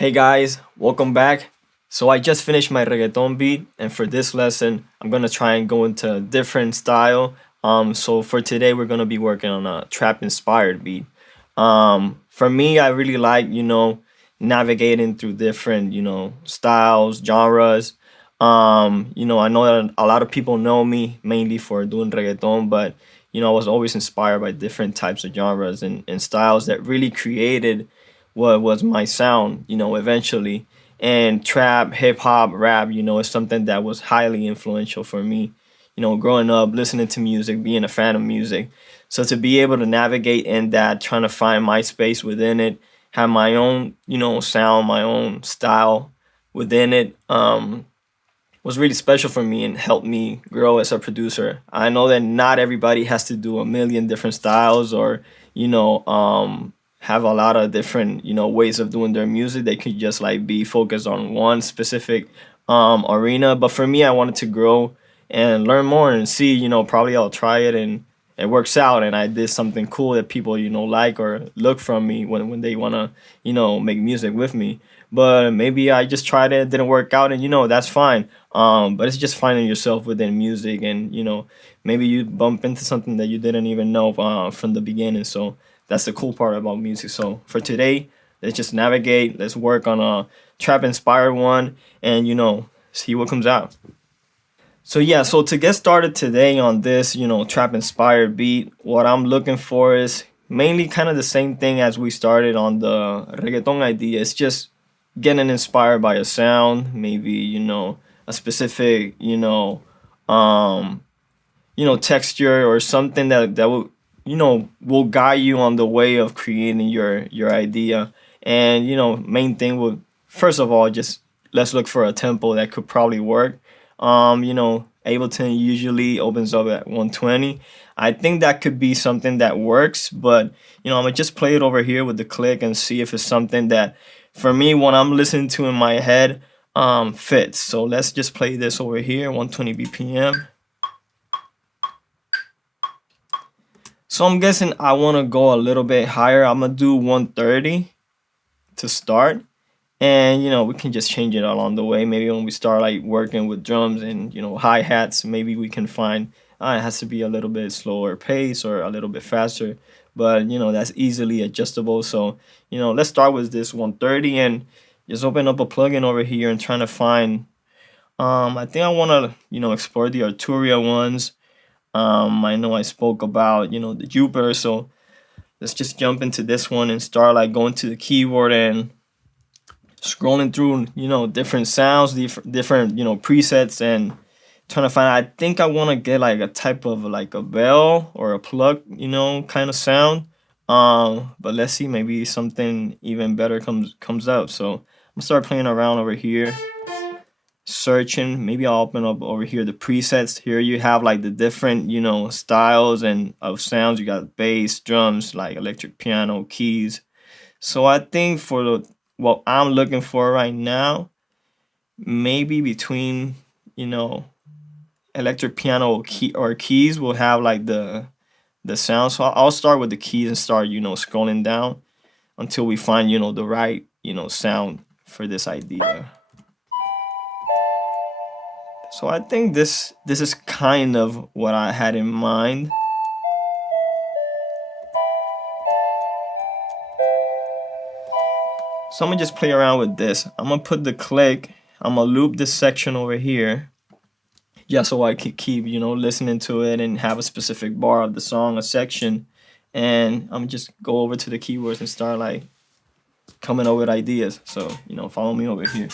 Hey guys, welcome back. So I just finished my reggaeton beat, and for this lesson, I'm gonna try and go into a different style. So for today, we're gonna be working on a trap inspired beat. For me, I really like navigating through different styles, genres. I know that a lot of people know me mainly for doing reggaeton, but I was always inspired by different types of genres and styles that really created what was my sound, eventually. And trap, hip hop, rap, is something that was highly influential for me, growing up, listening to music, being a fan of music. So to be able to navigate in that, trying to find my space within it, have my own, sound, my own style within it, was really special for me and helped me grow as a producer. I know that not everybody has to do a million different styles or, have a lot of different, ways of doing their music. They could just like be focused on one specific arena. But for me, I wanted to grow and learn more and see, probably I'll try it and it works out and I did something cool that people, like or look from me when they want to, make music with me. But maybe I just tried it, didn't work out, and that's fine. But it's just finding yourself within music, and maybe you bump into something that you didn't even know from the beginning. So that's the cool part about music. So for today, let's just navigate. Let's work on a trap inspired one, and see what comes out. So yeah, so to get started today on this, trap inspired beat, what I'm looking for is mainly kind of the same thing as we started on the reggaeton idea. It's just getting inspired by a sound, maybe, a specific, texture or something that will, will guide you on the way of creating your idea. And, main thing would first of all just let's look for a tempo that could probably work. Ableton usually opens up at 120. I think that could be something that works, but I'm gonna just play it over here with the click and see if it's something that for me when I'm listening to in my head fits. So let's just play this over here, 120 BPM. So I'm guessing I want to go a little bit higher. I'm gonna do 130 to start. And we can just change it along the way. Maybe when we start like working with drums and hi-hats, maybe we can find it has to be a little bit slower pace or a little bit faster. But that's easily adjustable. So let's start with this 130 and just open up a plugin over here and trying to find I think I want to explore the Arturia ones. I know I spoke about the Jupiter, so let's just jump into this one and start like going to the keyboard and scrolling through different sounds, different presets, and trying to find. I think I want to get like a type of like a bell or a plug kind of sound. But let's see, maybe something even better comes up. So I'm gonna start playing around over here, searching. Maybe I'll open up over here the presets. Here you have like the different styles and of sounds. You got bass, drums, like electric piano, keys. So I think for what I'm looking for right now, maybe between electric piano or keys will have like the sound. So I'll start with the keys and start scrolling down until we find the right sound for this idea. So I think this is kind of what I had in mind. So I'm gonna just play around with this. I'm gonna put the click, I'm gonna loop this section over here just so I could keep, listening to it and have a specific bar of the song, a section. And I'm just go over to the keywords and start like coming up with ideas. So, follow me over here.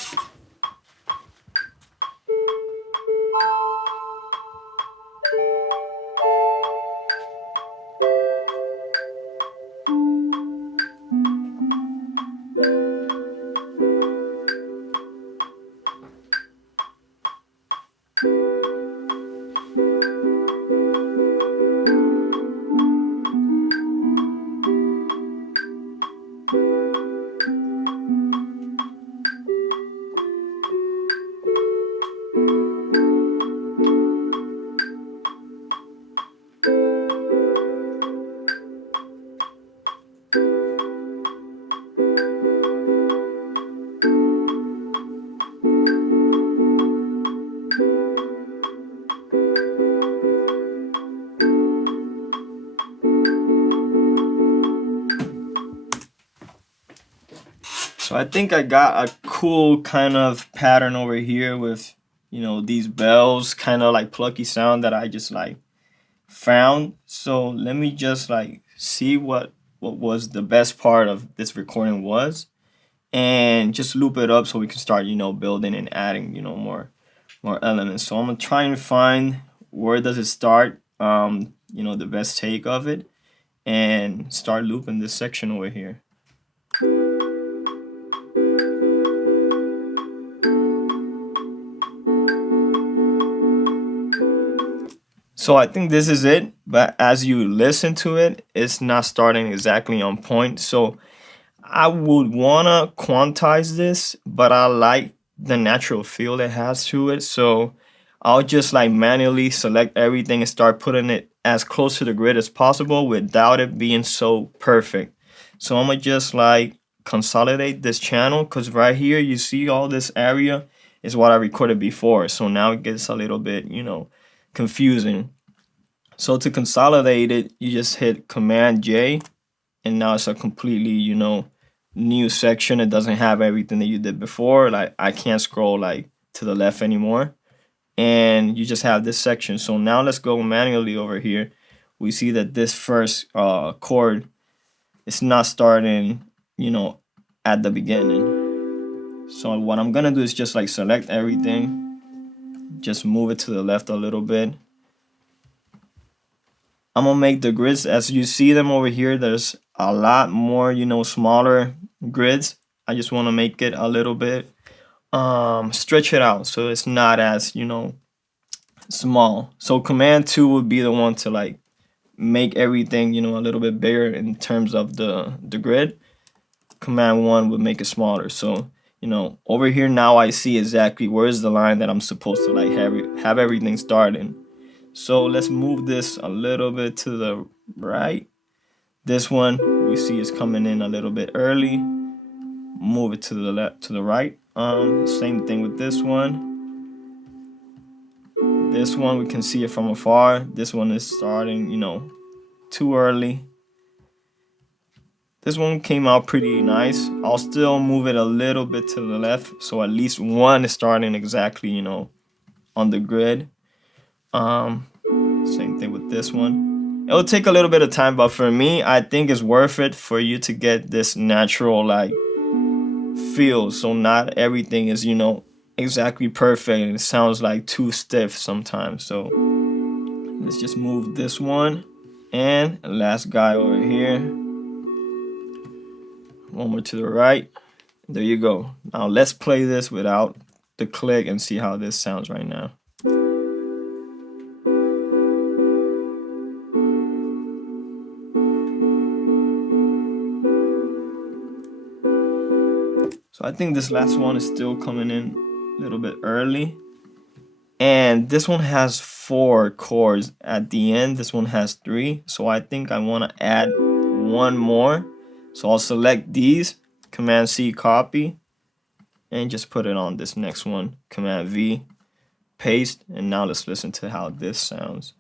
So I think I got a cool kind of pattern over here with, you know, these bells, kind of like plucky sound that I just like found. So let me just like see what was the best part of this recording was, and just loop it up so we can start, you know, building and adding, you know, more elements. So I'm gonna try and find where does it start, you know, the best take of it, and start looping this section over here. So I think this is it, but as you listen to it, it's not starting exactly on point. So I would wanna quantize this, but I like the natural feel it has to it. So I'll just like manually select everything and start putting it as close to the grid as possible without it being so perfect. So I'm gonna just like consolidate this channel, because right here you see all this area is what I recorded before. So now it gets a little bit, you know, confusing. So to consolidate it, you just hit Command J, and now it's a completely, you know, new section. It doesn't have everything that you did before. Like I can't scroll like to the left anymore, and you just have this section. So now let's go manually over here. We see that this first chord is not starting, you know, at the beginning. So what I'm gonna do is just like select everything, just move it to the left a little bit. I'm gonna make the grids as you see them over here. There's a lot more, you know, smaller grids. I just want to make it a little bit stretch it out so it's not as, you know, small. So Command 2 would be the one to like make everything, you know, a little bit bigger in terms of the grid. Command 1 would make it smaller. So, you know, over here now I see exactly where's the line that I'm supposed to like have everything starting. So let's move this a little bit to the right. This one we see is coming in a little bit early. Move it to the left, to the right. Same thing with this one. This one we can see it from afar. This one is starting, you know, too early. This one came out pretty nice. I'll still move it a little bit to the left, so at least one is starting exactly, you know, on the grid. Same thing with this one. It'll take a little bit of time, but for me, I think it's worth it for you to get this natural like feel. So not everything is, you know, exactly perfect, and it sounds like too stiff sometimes. So let's just move this one, and last guy over here. One more to the right. There you go. Now let's play this without the click and see how this sounds right now. So I think this last one is still coming in a little bit early. And this one has 4 chords at the end. This one has 3. So I think I want to add one more. So I'll select these, Command C, copy, and just put it on this next one, Command V, paste. And now let's listen to how this sounds.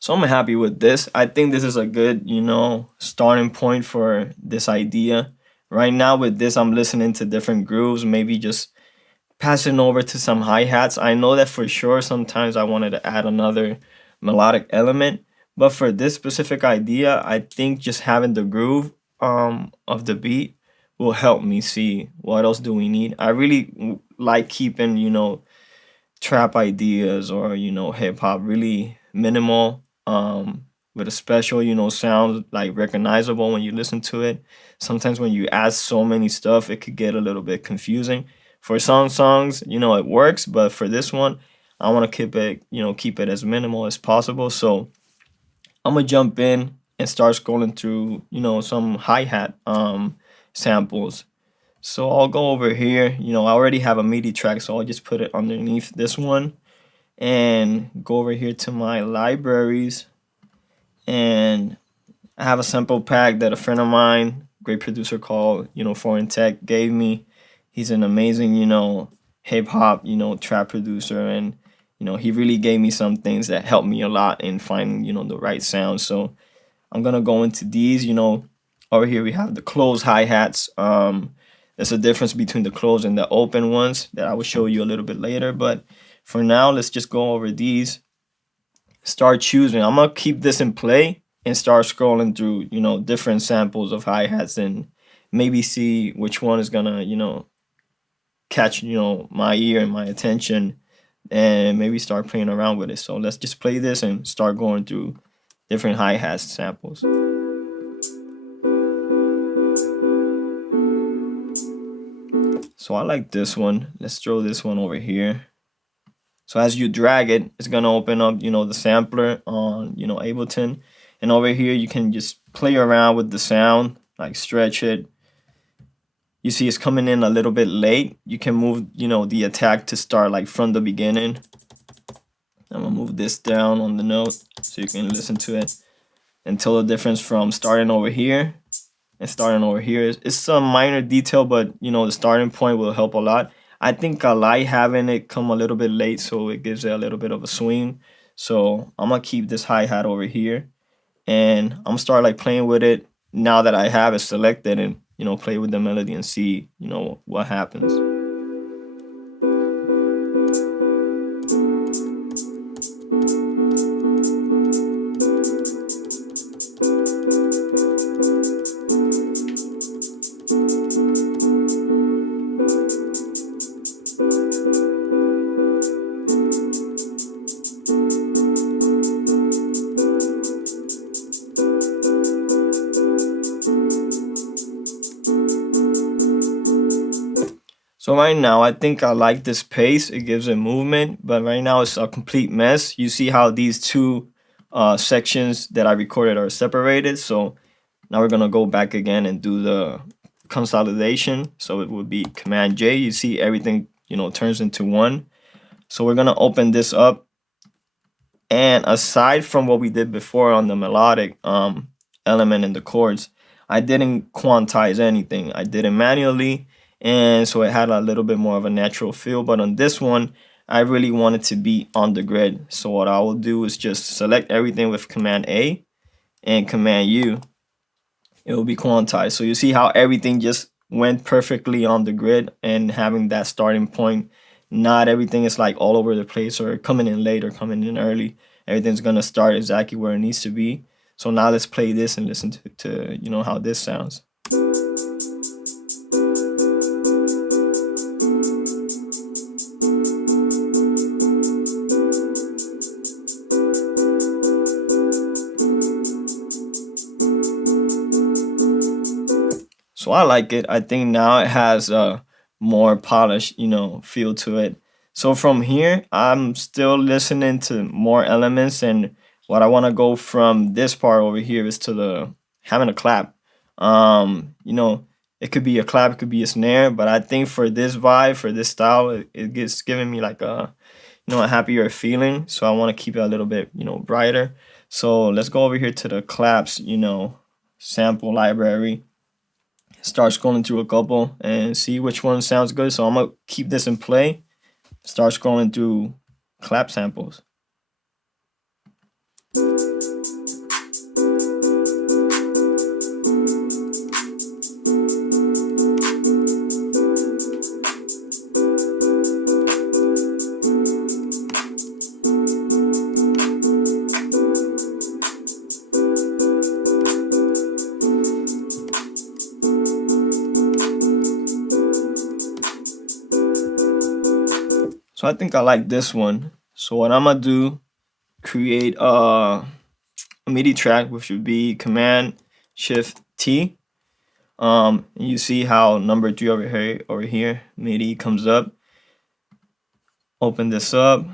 So I'm happy with this. I think this is a good, you know, starting point for this idea. Right now with this, I'm listening to different grooves, maybe just passing over to some hi-hats. I know that for sure sometimes I wanted to add another melodic element, but for this specific idea, I think just having the groove of the beat will help me see what else do we need. I really like keeping, you know, trap ideas or, you know, hip-hop really minimal, with a special, you know, sound like recognizable when you listen to it. Sometimes when you add so many stuff, it could get a little bit confusing. For some songs, you know, it works, but for this one, I want to keep it, you know, keep it as minimal as possible. So I'm gonna jump in and start scrolling through, you know, some hi-hat samples. So I'll go over here, you know, I already have a MIDI track, so I'll just put it underneath this one and go over here to my libraries, and I have a sample pack that a friend of mine great producer called, Foreign Tech gave me. He's an amazing, hip hop, trap producer, and he really gave me some things that helped me a lot in finding, the right sound. So I'm gonna go into these, over here we have the closed hi-hats. There's a difference between the closed and the open ones that I will show you a little bit later, but for now, let's just go over these. Start choosing. I'm gonna keep this in play and start scrolling through, different samples of hi-hats and maybe see which one is gonna, catch, my ear and my attention, and maybe start playing around with it. So let's just play this and start going through different hi-hat samples. So I like this one. Let's throw this one over here. So as you drag it, it's gonna open up, the sampler on, Ableton. And over here, you can just play around with the sound, like stretch it. You see it's coming in a little bit late. You can move, the attack to start like from the beginning. I'm gonna move this down on the note so you can listen to it and tell the difference from starting over here and starting over here. It's some minor detail, but the starting point will help a lot. I think I like having it come a little bit late so it gives it a little bit of a swing. So I'm gonna keep this hi-hat over here and I'm gonna start like playing with it now that I have it selected, and play with the melody and see what happens. So right now, I think I like this pace. It gives it movement, but right now it's a complete mess. You see how these two sections that I recorded are separated. So now we're gonna go back again and do the consolidation. So it would be Command J. You see everything, turns into one. So we're gonna open this up. And aside from what we did before on the melodic element in the chords, I didn't quantize anything. I did it manually. And so it had a little bit more of a natural feel. But on this one, I really want it to be on the grid. So what I will do is just select everything with Command A and Command U. It will be quantized. So you see how everything just went perfectly on the grid, and having that starting point. Not everything is like all over the place or coming in late or coming in early. Everything's going to start exactly where it needs to be. So now let's play this and listen to how this sounds. So I like it. I think now it has a more polished, feel to it. So from here, I'm still listening to more elements, and what I want to go from this part over here is to the having a clap. It could be a clap, it could be a snare, but I think for this vibe, for this style, it gets giving me like a happier feeling. So I want to keep it a little bit, brighter. So let's go over here to the claps, sample library. Start scrolling through a couple and see which one sounds good. So I'm gonna keep this in play. Start scrolling through clap samples. So I think I like this one. So what I'm gonna do, create a MIDI track, which would be Command Shift T. You see how number 3 over here, MIDI comes up. Open this up,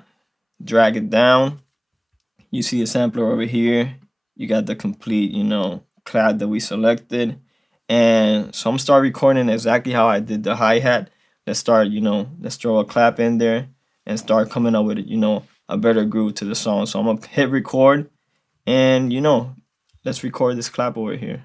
drag it down. You see a sampler over here. You got the complete, clap that we selected. And so I'm start recording exactly how I did the hi-hat. Let's throw a clap in there and start coming up with, a better groove to the song. So I'm gonna hit record and, let's record this clap over here.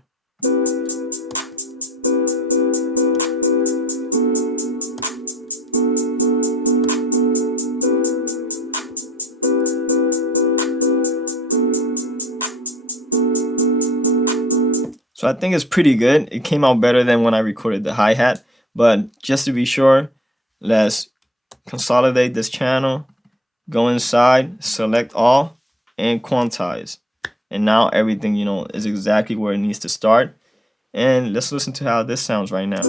So I think it's pretty good. It came out better than when I recorded the hi-hat. But just to be sure, let's consolidate this channel, go inside, select all, and quantize. And now everything, is exactly where it needs to start. And let's listen to how this sounds right now.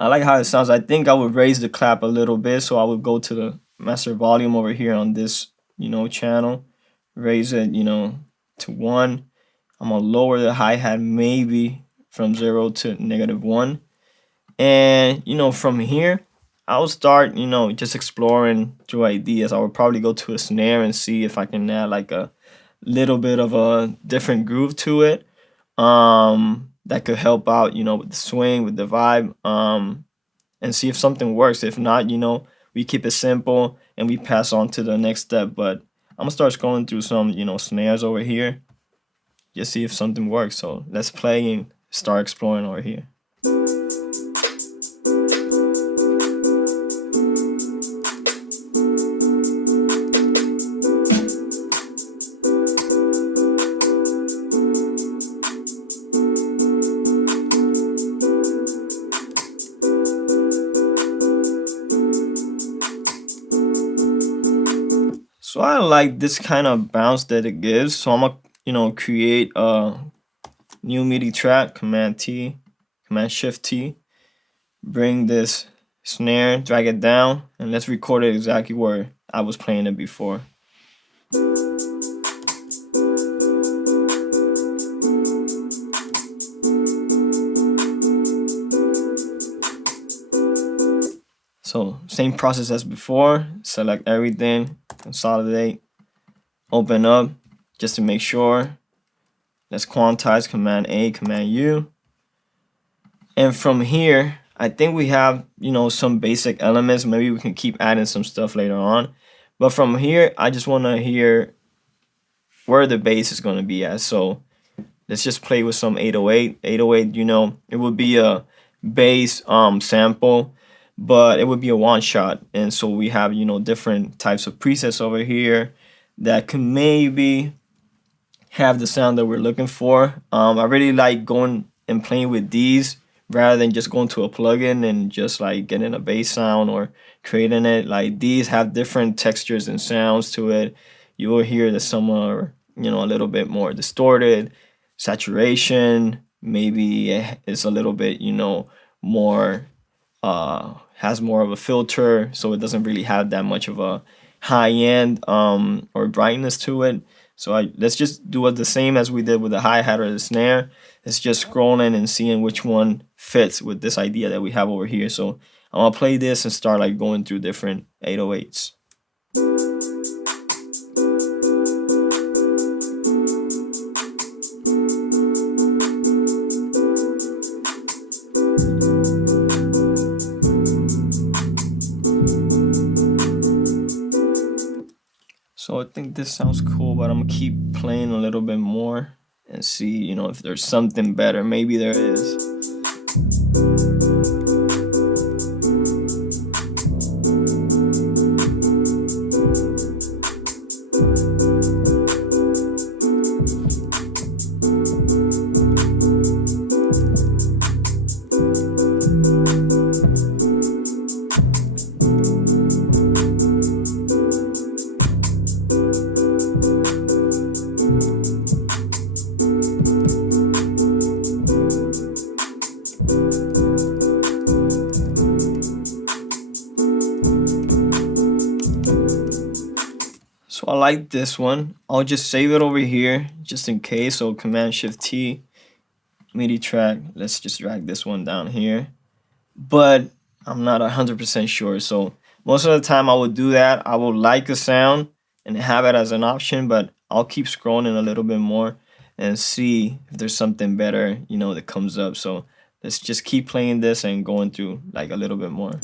I like how it sounds. I think I would raise the clap a little bit, so I would go to the master volume over here on this, channel, raise it, to 1. I'm gonna lower the hi-hat maybe from 0 to -1. And from here, I'll start, just exploring through ideas. I would probably go to a snare and see if I can add like a little bit of a different groove to it. That could help out, with the swing, with the vibe, and see if something works. If not, we keep it simple and we pass on to the next step. But I'm gonna start scrolling through some, snares over here, just see if something works. So let's play and start exploring over here. So I like this kind of bounce that it gives. So I'm gonna, create a new MIDI track, Command T, Command Shift T, bring this snare, drag it down, and let's record it exactly where I was playing it before. So same process as before, select everything, consolidate, open up, just to make sure. Let's quantize, Command A, Command U. And from here, I think we have, some basic elements. Maybe we can keep adding some stuff later on. But from here, I just want to hear where the bass is going to be at. So let's just play with some 808. 808, it would be a bass sample, but it would be a one shot. And so we have, different types of presets over here that can maybe have the sound that we're looking for. I really like going and playing with these rather than just going to a plugin and just like getting a bass sound or creating it. Like these have different textures and sounds to it. You will hear that some are, a little bit more distorted, saturation, maybe it's a little bit, more has more of a filter, so it doesn't really have that much of a high end or brightness to it. So let's just do it the same as we did with the hi-hat or the snare. It's just scrolling and seeing which one fits with this idea that we have over here. So I'm gonna play this and start like going through different 808s. So I think this sounds cool, but I'm gonna keep playing a little bit more and see, if there's something better. Maybe there is. So I like this one. I'll just save it over here just in case. So Command Shift T, MIDI track. Let's just drag this one down here. But I'm not 100% sure. So most of the time I would do that. I will like a sound and have it as an option, but I'll keep scrolling a little bit more and see if there's something better, that comes up. So let's just keep playing this and going through like a little bit more.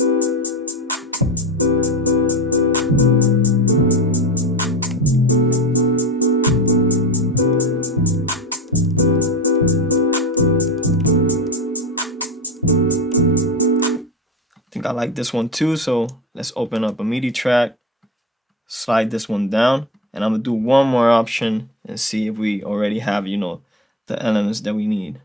I like this one too, so let's let's open up a MIDI track, slide this one down, and I'm gonna do one more option and see if we already have, you know, the elements that we need.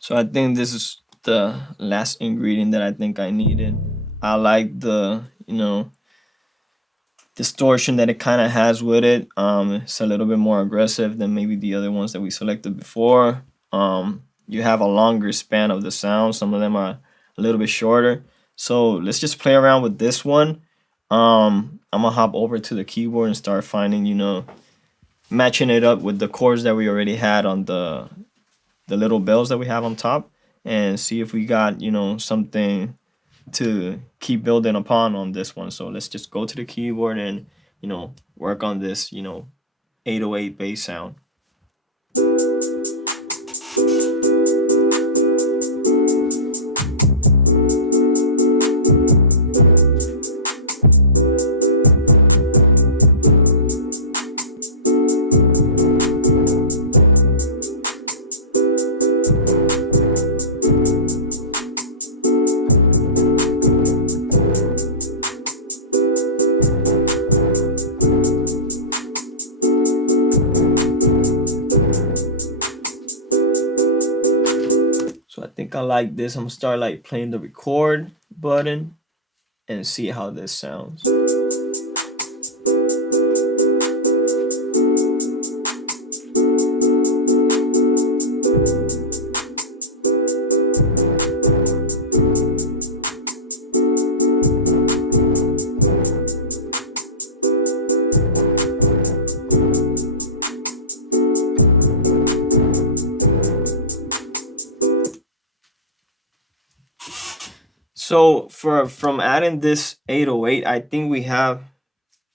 So I think this is the last ingredient that I think I needed. I like the, you know, distortion that it kind of has with it. It's a little bit more aggressive than maybe the other ones that we selected before. You have a longer span of the sound. Some of them are a little bit shorter. So let's just play around with this one. I'm gonna hop over to the keyboard and start finding, you know, matching it up with the chords that we already had on the little bells that we have on top, and see if we got, you know, something to keep building upon on this one. So let's just go to the keyboard and, you know, work on this, you know, 808 bass sound. So I think I like this. I'm gonna start like playing the record button and see how this sounds. So from adding this 808, I think we have,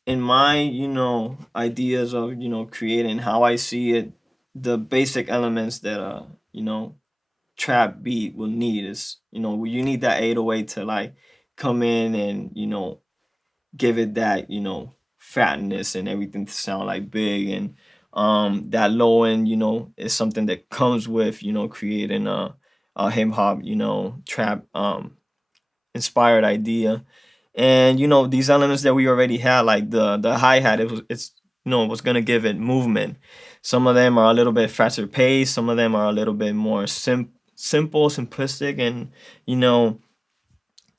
in my, you know, ideas of, you know, creating how I see it, the basic elements that you know, trap beat will need is, you know, you need that 808 to like come in and, you know, give it that, you know, fatness and everything to sound like big. And that low end, you know, is something that comes with, you know, creating a hip hop, you know, trap inspired idea. And you know, these elements that we already had, like the hi-hat, it's, you know, was gonna give it movement. Some of them are a little bit faster paced, some of them are a little bit more simple, simplistic, and, you know,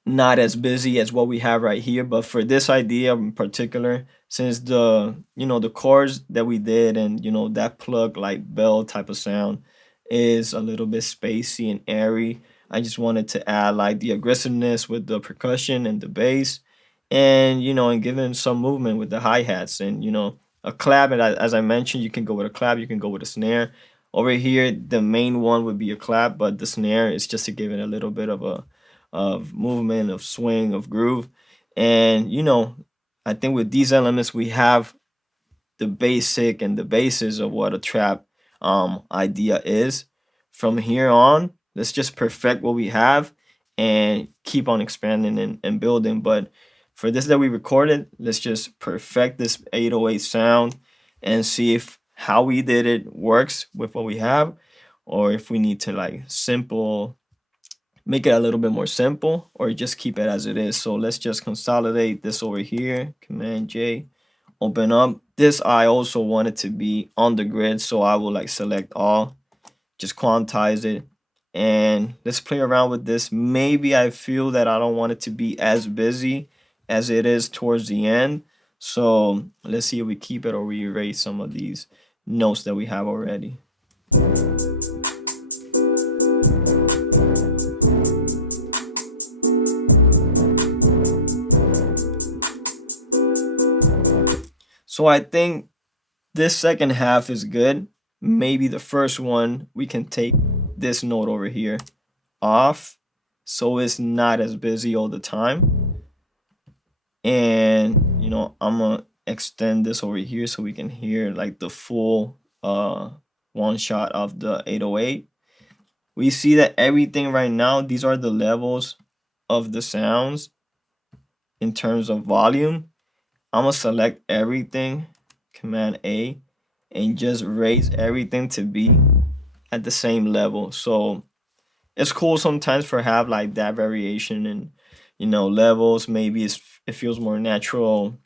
not as busy as what we have right here. But for this idea in particular, since the, you know, the chords that we did and, you know, that plug like bell type of sound is a little bit spacey and airy, I just wanted to add like the aggressiveness with the percussion and the bass, and, you know, and giving some movement with the hi-hats. And, you know, a clap, and as I mentioned, you can go with a clap, you can go with a snare. Over here the main one would be a clap, but the snare is just to give it a little bit of movement, of swing, of groove. And, you know, I think with these elements we have the basic and the basis of what a trap idea is. From here on, let's just perfect what we have and keep on expanding and building. But for this that we recorded, let's just perfect this 808 sound and see if how we did it works with what we have, or if we need to like make it a little bit more simple, or just keep it as it is. So let's just consolidate this over here, Command J, open up. This I also want it to be on the grid, so I will like select all, just quantize it, and let's play around with this. Maybe I feel that I don't want it to be as busy as it is towards the end, so let's see if we keep it or we erase some of these notes that we have already. So I think this second half is good. Maybe the first one, we can take this note over here off so it's not as busy all the time. And you know, I'm gonna extend this over here so we can hear like the full one shot of the 808. We see that everything right now, these are the levels of the sounds in terms of volume. I'm gonna select everything, Command A, and just raise everything to be at the same level. So it's cool sometimes for have like that variation in, you know, levels. Maybe it feels more natural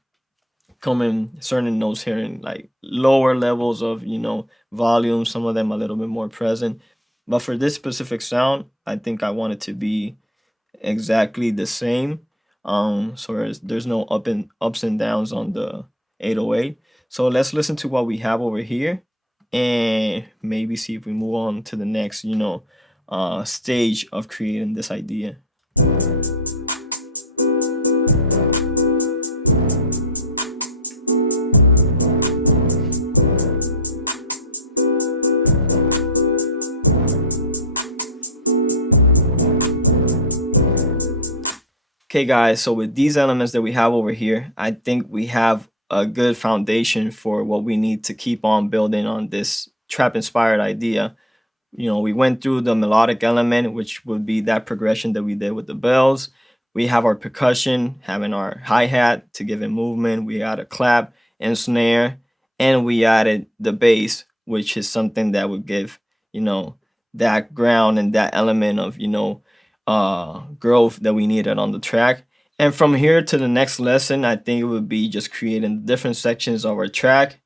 coming certain notes here in like lower levels of, you know, volume, some of them a little bit more present. But for this specific sound, I think I want it to be exactly the same. So there's no ups and downs on the 808. So let's listen to what we have over here and maybe see if we move on to the next, you know, stage of creating this idea. Okay guys, so with these elements that we have over here, I think we have a good foundation for what we need to keep on building on this trap inspired idea. You know, we went through the melodic element, which would be that progression that we did with the bells. We have our percussion, having our hi-hat to give it movement. We add a clap and snare, and we added the bass, which is something that would give, you know, that ground and that element of, you know, growth that we needed on the track. And from here to the next lesson, I think it would be just creating different sections of our track,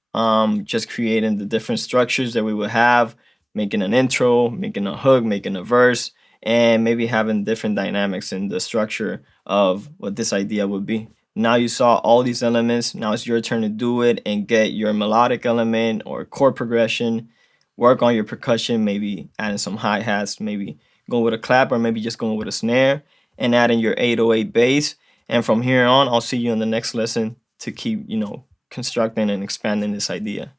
just creating the different structures that we would have, making an intro, making a hook, making a verse, and maybe having different dynamics in the structure of what this idea would be. Now you saw all these elements. Now it's your turn to do it and get your melodic element or chord progression. Work on your percussion, maybe adding some hi-hats, maybe going with a clap or maybe just going with a snare and adding your 808 bass. And from here on, I'll see you in the next lesson to keep, you know, constructing and expanding this idea.